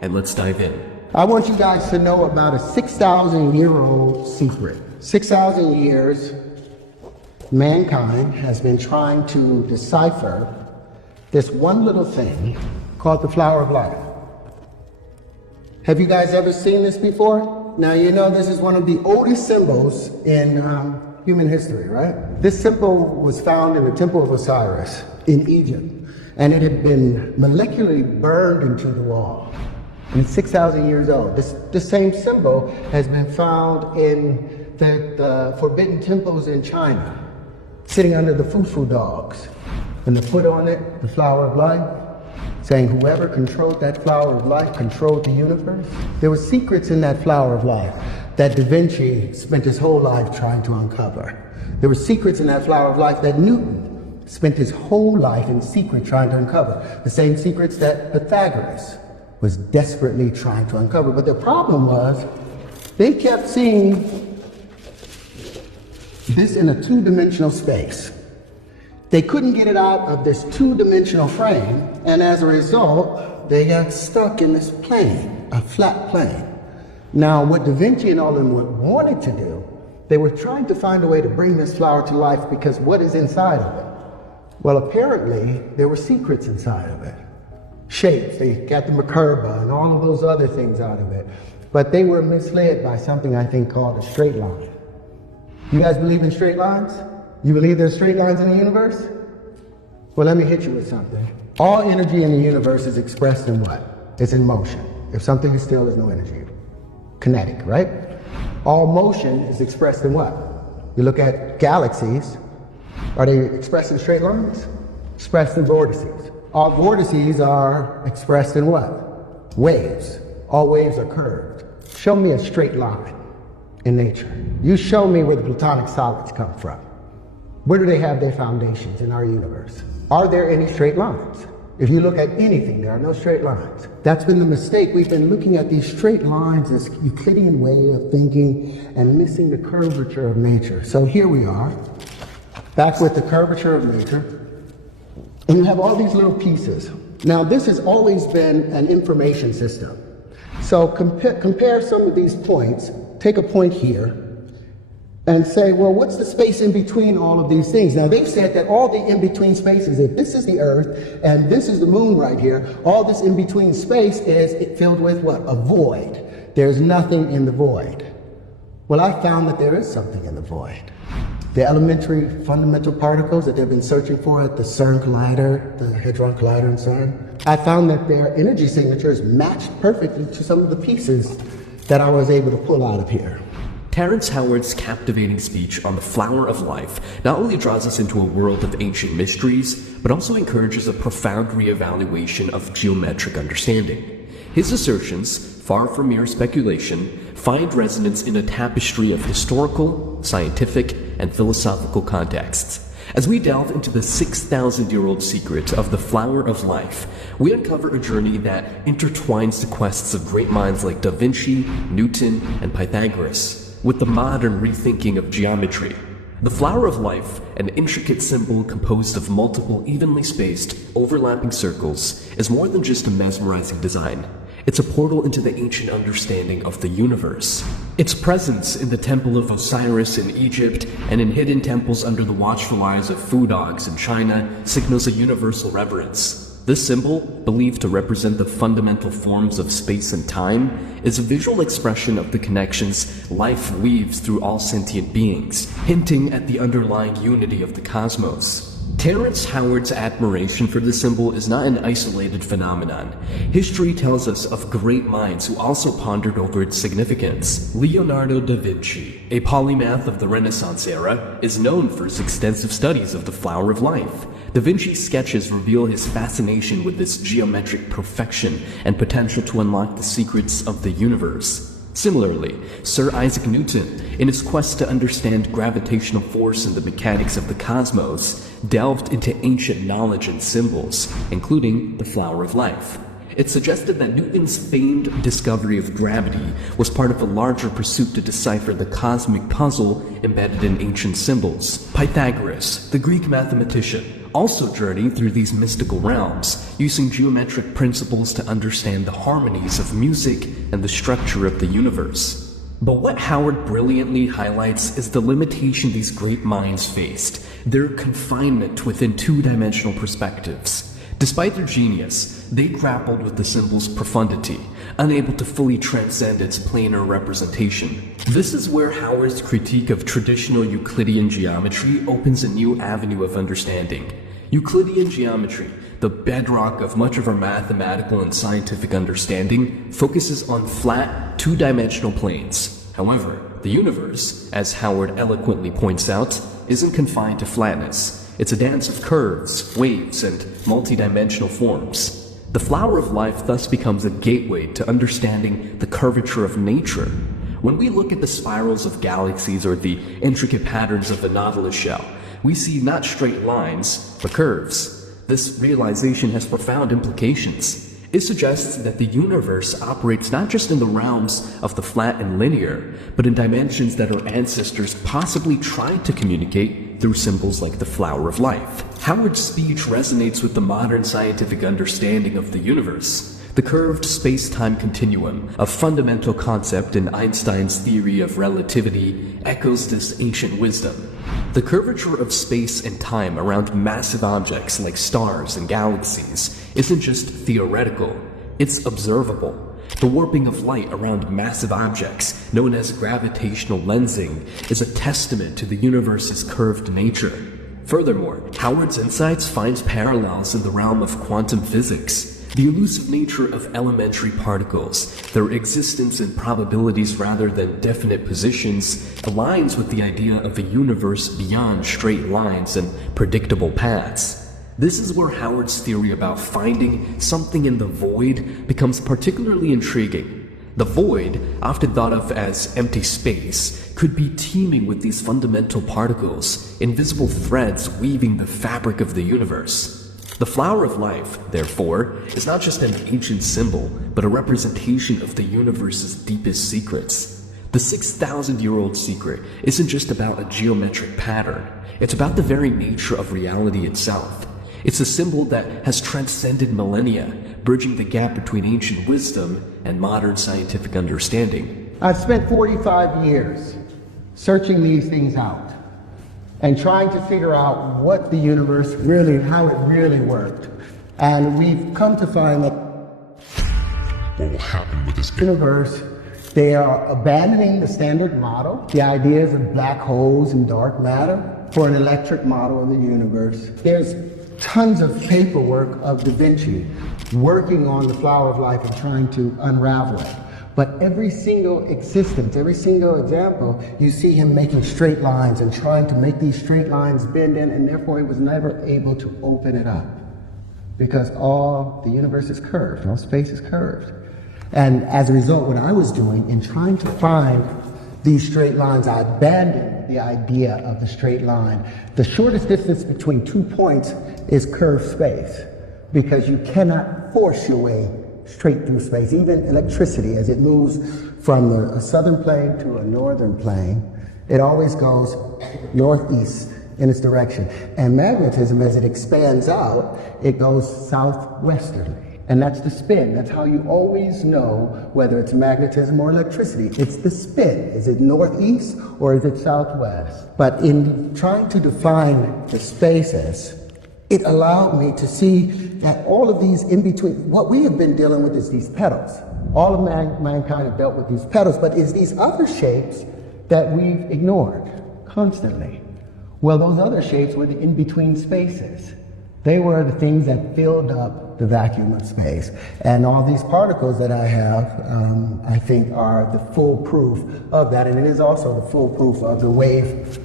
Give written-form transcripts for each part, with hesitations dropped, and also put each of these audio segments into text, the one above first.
and let's dive in. I want you guys to know about a 6,000-year-old secret. 6,000 years, mankind has been trying to decipher this one little thing called the flower of life. Have you guys ever seen this before? Now, you know this is one of the oldest symbols in human history, right? This symbol was found in the Temple of Osiris in Egypt, and it had been molecularly burned into the wall. And it's 6,000 years old. This same symbol has been found in the forbidden temples in China, sitting under the fufu dogs. And they put on it the flower of life, saying whoever controlled that flower of life controlled the universe. There were secrets in that flower of life that Da Vinci spent his whole life trying to uncover. There were secrets in that flower of life that Newton spent his whole life in secret trying to uncover. The same secrets that Pythagoras was desperately trying to uncover. But the problem was, they kept seeing this in a two-dimensional space. They couldn't get it out of this two-dimensional frame, and as a result, they got stuck in this plane, a flat plane. Now, what Da Vinci and all of them wanted to do, they were trying to find a way to bring this flower to life, because what is inside of it? Well, apparently, there were secrets inside of it. Shapes, they got the Merkaba and all of those other things out of it. But they were misled by something I think called a straight line. You guys believe in straight lines? You believe there's straight lines in the universe? Well, let me hit you with something. All energy in the universe is expressed in what? It's in motion. If something is still, there's no energy. Kinetic, right? All motion is expressed in what? You look at galaxies, are they expressed in straight lines? Expressed in vortices. All vortices are expressed in what? Waves. All waves are curved. Show me a straight line in nature. You show me where the platonic solids come from. Where do they have their foundations in our universe? Are there any straight lines? If you look at anything, there are no straight lines. That's been the mistake. We've been looking at these straight lines as Euclidean way of thinking and missing the curvature of nature. So here we are, back with the curvature of nature. And you have all these little pieces. Now, this has always been an information system. So compare some of these points. Take a point here and say, well, what's the space in between all of these things? Now, they've said that all the in-between spaces, if this is the Earth and this is the moon right here, all this in-between space is filled with what? A void. There's nothing in the void. Well, I found that there is something in the void. The elementary fundamental particles that they've been searching for at the CERN collider, the Hadron Collider in CERN, I found that their energy signatures matched perfectly to some of the pieces that I was able to pull out of here. Terrence Howard's captivating speech on the flower of life not only draws us into a world of ancient mysteries, but also encourages a profound reevaluation of geometric understanding. His assertions, far from mere speculation, find resonance in a tapestry of historical, scientific, and philosophical contexts. As we delve into the 6,000-year-old secret of the flower of life, we uncover a journey that intertwines the quests of great minds like Da Vinci, Newton, and Pythagoras with the modern rethinking of geometry. The flower of life, an intricate symbol composed of multiple evenly spaced, overlapping circles, is more than just a mesmerizing design. It's a portal into the ancient understanding of the universe. Its presence in the Temple of Osiris in Egypt and in hidden temples under the watchful eyes of fu dogs in China signals a universal reverence. This symbol, believed to represent the fundamental forms of space and time, is a visual expression of the connections life weaves through all sentient beings, hinting at the underlying unity of the cosmos. Terrence Howard's admiration for the symbol is not an isolated phenomenon. History tells us of great minds who also pondered over its significance. Leonardo da Vinci, a polymath of the Renaissance era, is known for his extensive studies of the flower of life. Da Vinci's sketches reveal his fascination with its geometric perfection and potential to unlock the secrets of the universe. Similarly, Sir Isaac Newton, in his quest to understand gravitational force and the mechanics of the cosmos, delved into ancient knowledge and symbols, including the flower of life. It suggested that Newton's famed discovery of gravity was part of a larger pursuit to decipher the cosmic puzzle embedded in ancient symbols. Pythagoras, the Greek mathematician, also journey through these mystical realms, using geometric principles to understand the harmonies of music and the structure of the universe. But what Howard brilliantly highlights is the limitation these great minds faced, their confinement within two-dimensional perspectives. Despite their genius, they grappled with the symbol's profundity, unable to fully transcend its planar representation. This is where Howard's critique of traditional Euclidean geometry opens a new avenue of understanding. Euclidean geometry, the bedrock of much of our mathematical and scientific understanding, focuses on flat, two-dimensional planes. However, the universe, as Howard eloquently points out, isn't confined to flatness. It's a dance of curves, waves, and multidimensional forms. The flower of life thus becomes a gateway to understanding the curvature of nature. When we look at the spirals of galaxies or the intricate patterns of the nautilus shell, we see not straight lines, but curves. This realization has profound implications. It suggests that the universe operates not just in the realms of the flat and linear, but in dimensions that our ancestors possibly tried to communicate through symbols like the flower of life. Howard's speech resonates with the modern scientific understanding of the universe. The curved space-time continuum, a fundamental concept in Einstein's theory of relativity, echoes this ancient wisdom. The curvature of space and time around massive objects like stars and galaxies isn't just theoretical, it's observable. The warping of light around massive objects, known as gravitational lensing, is a testament to the universe's curved nature. Furthermore, Howard's insights find parallels in the realm of quantum physics. The elusive nature of elementary particles, their existence in probabilities rather than definite positions, aligns with the idea of a universe beyond straight lines and predictable paths. This is where Howard's theory about finding something in the void becomes particularly intriguing. The void, often thought of as empty space, could be teeming with these fundamental particles, invisible threads weaving the fabric of the universe. The flower of life, therefore, is not just an ancient symbol, but a representation of the universe's deepest secrets. The 6,000-year-old secret isn't just about a geometric pattern, it's about the very nature of reality itself. It's a symbol that has transcended millennia, bridging the gap between ancient wisdom and modern scientific understanding. I've spent 45 years searching these things out and trying to figure out what the universe really, how it really worked. And we've come to find that what will happen with this universe, they are abandoning the standard model, the ideas of black holes and dark matter, for an electric model of the universe. There's tons of paperwork of Da Vinci working on the flower of life and trying to unravel it. But every single existence, every single example, you see him making straight lines and trying to make these straight lines bend in, and therefore he was never able to open it up. Because all the universe is curved, all space is curved. And as a result, what I was doing in trying to find these straight lines, I abandoned the idea of the straight line. The shortest distance between 2 points is curved space, because you cannot force your way straight through space. Even electricity, as it moves from a southern plane to a northern plane, it always goes northeast in its direction. And magnetism, as it expands out, it goes southwesterly. And that's the spin. That's how you always know whether it's magnetism or electricity. It's the spin. Is it northeast or is it southwest? But in trying to define the spaces, it allowed me to see that all of these in between, what we have been dealing with is these petals. All of mankind have dealt with these petals, but it's these other shapes that we've ignored constantly. Well, those other shapes were the in-between spaces. They were the things that filled up the vacuum of space. And all these particles that I have, I think are the full proof of that. And it is also the full proof of the wave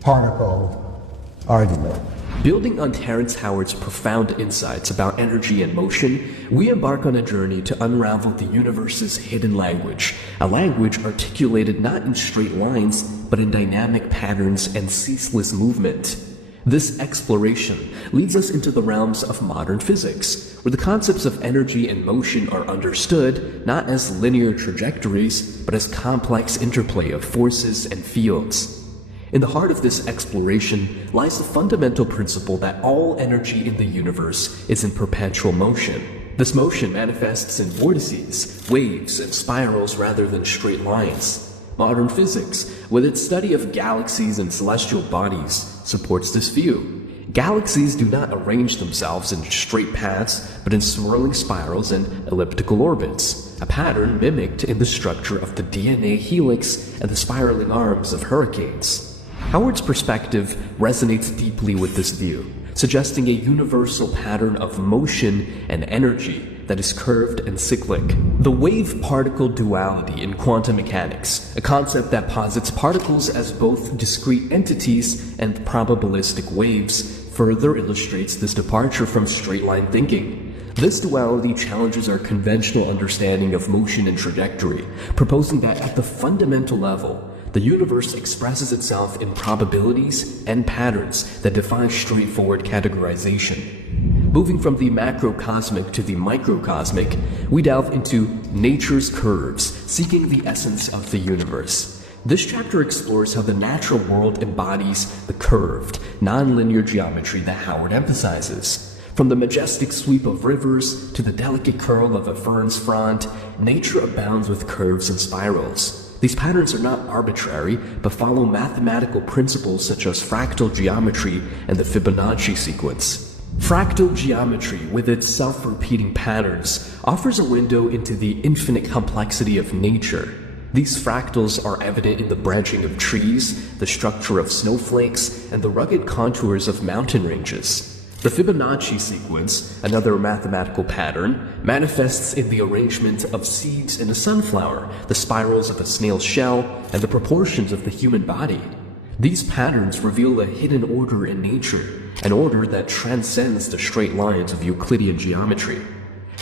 particle argument. Building on Terence Howard's profound insights about energy and motion, we embark on a journey to unravel the universe's hidden language, a language articulated not in straight lines, but in dynamic patterns and ceaseless movement. This exploration leads us into the realms of modern physics, where the concepts of energy and motion are understood not as linear trajectories, but as complex interplay of forces and fields. In the heart of this exploration lies the fundamental principle that all energy in the universe is in perpetual motion. This motion manifests in vortices, waves, and spirals rather than straight lines. Modern physics, with its study of galaxies and celestial bodies, supports this view. Galaxies do not arrange themselves in straight paths, but in swirling spirals and elliptical orbits, a pattern mimicked in the structure of the DNA helix and the spiraling arms of hurricanes. Howard's perspective resonates deeply with this view, suggesting a universal pattern of motion and energy that is curved and cyclic. The wave-particle duality in quantum mechanics, a concept that posits particles as both discrete entities and probabilistic waves, further illustrates this departure from straight-line thinking. This duality challenges our conventional understanding of motion and trajectory, proposing that at the fundamental level, the universe expresses itself in probabilities and patterns that defy straightforward categorization. Moving from the macrocosmic to the microcosmic, we delve into nature's curves, seeking the essence of the universe. This chapter explores how the natural world embodies the curved, non-linear geometry that Howard emphasizes. From the majestic sweep of rivers to the delicate curl of a fern's frond, nature abounds with curves and spirals. These patterns are not arbitrary, but follow mathematical principles such as fractal geometry and the Fibonacci sequence. Fractal geometry, with its self-repeating patterns, offers a window into the infinite complexity of nature. These fractals are evident in the branching of trees, the structure of snowflakes, and the rugged contours of mountain ranges. The Fibonacci sequence, another mathematical pattern, manifests in the arrangement of seeds in a sunflower, the spirals of a snail's shell, and the proportions of the human body. These patterns reveal a hidden order in nature, an order that transcends the straight lines of Euclidean geometry.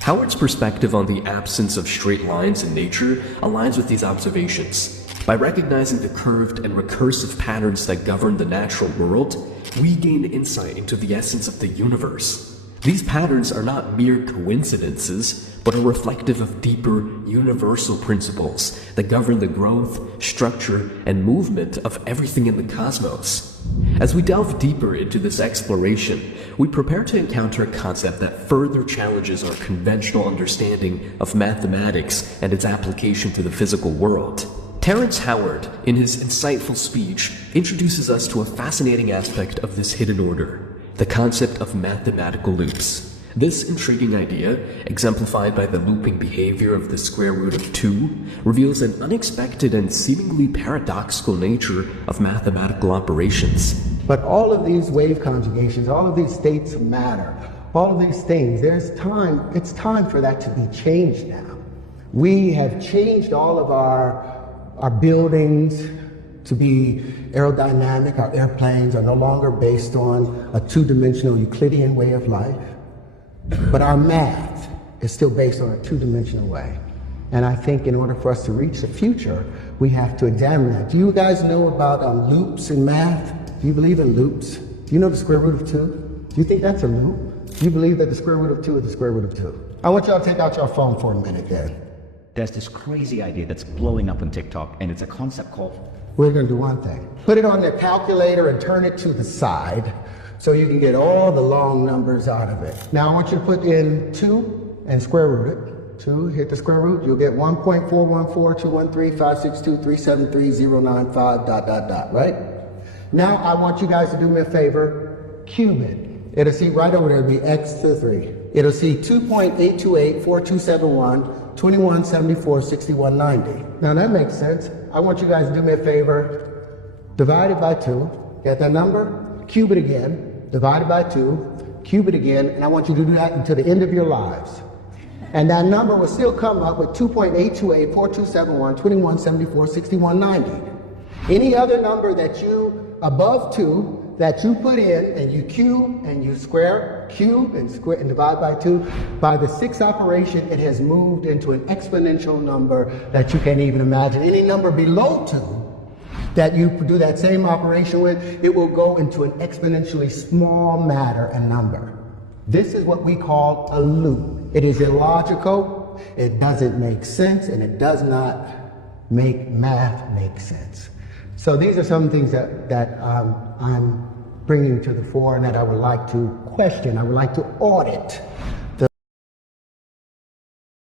Howard's perspective on the absence of straight lines in nature aligns with these observations. By recognizing the curved and recursive patterns that govern the natural world, we gain insight into the essence of the universe. These patterns are not mere coincidences, but are reflective of deeper, universal principles that govern the growth, structure, and movement of everything in the cosmos. As we delve deeper into this exploration, we prepare to encounter a concept that further challenges our conventional understanding of mathematics and its application to the physical world. Terence Howard, in his insightful speech, introduces us to a fascinating aspect of this hidden order, the concept of mathematical loops. This intriguing idea, exemplified by the looping behavior of the square root of 2, reveals an unexpected and seemingly paradoxical nature of mathematical operations. But all of these wave conjugations, all of these states of matter, all of these things, it's time for that to be changed now. We have changed all of our buildings to be aerodynamic. Our airplanes are no longer based on a two-dimensional Euclidean way of life, but our math is still based on a two-dimensional way. And I think in order for us to reach the future, we have to examine that. Do you guys know about loops in math? Do you believe in loops? Do you know the square root of 2? Do you think that's a loop? Do you believe that the square root of 2 is the square root of 2? I want y'all to take out your phone for a minute then. There's this crazy idea that's blowing up on TikTok, and it's a concept called... We're going to do one thing. Put it on the calculator and turn it to the side so you can get all the long numbers out of it. Now I want you to put in 2 and square root it. 2, hit the square root, you'll get 1.414213562373095 ... right? Now I want you guys to do me a favor, cube it. It'll see right over there, it'll be x to the 3. It'll see 2.828427121746190. Now that makes sense. I want you guys to do me a favor, divide it by 2. Get that number? Cube it again, divide it by 2, cube it again, and I want you to do that until the end of your lives. And that number will still come up with 2.828427121746190. Any other number that you, above 2, that you put in and you cube and you cube and square and divide by 2, by the 6th operation, it has moved into an exponential number that you can't even imagine. Any number below 2 that you do that same operation with, it will go into an exponentially small matter and number. This is what we call a loop. It is illogical, it doesn't make sense, and it does not make math make sense. So these are some things that I'm bringing to the fore and that I would like to question, I would like to audit.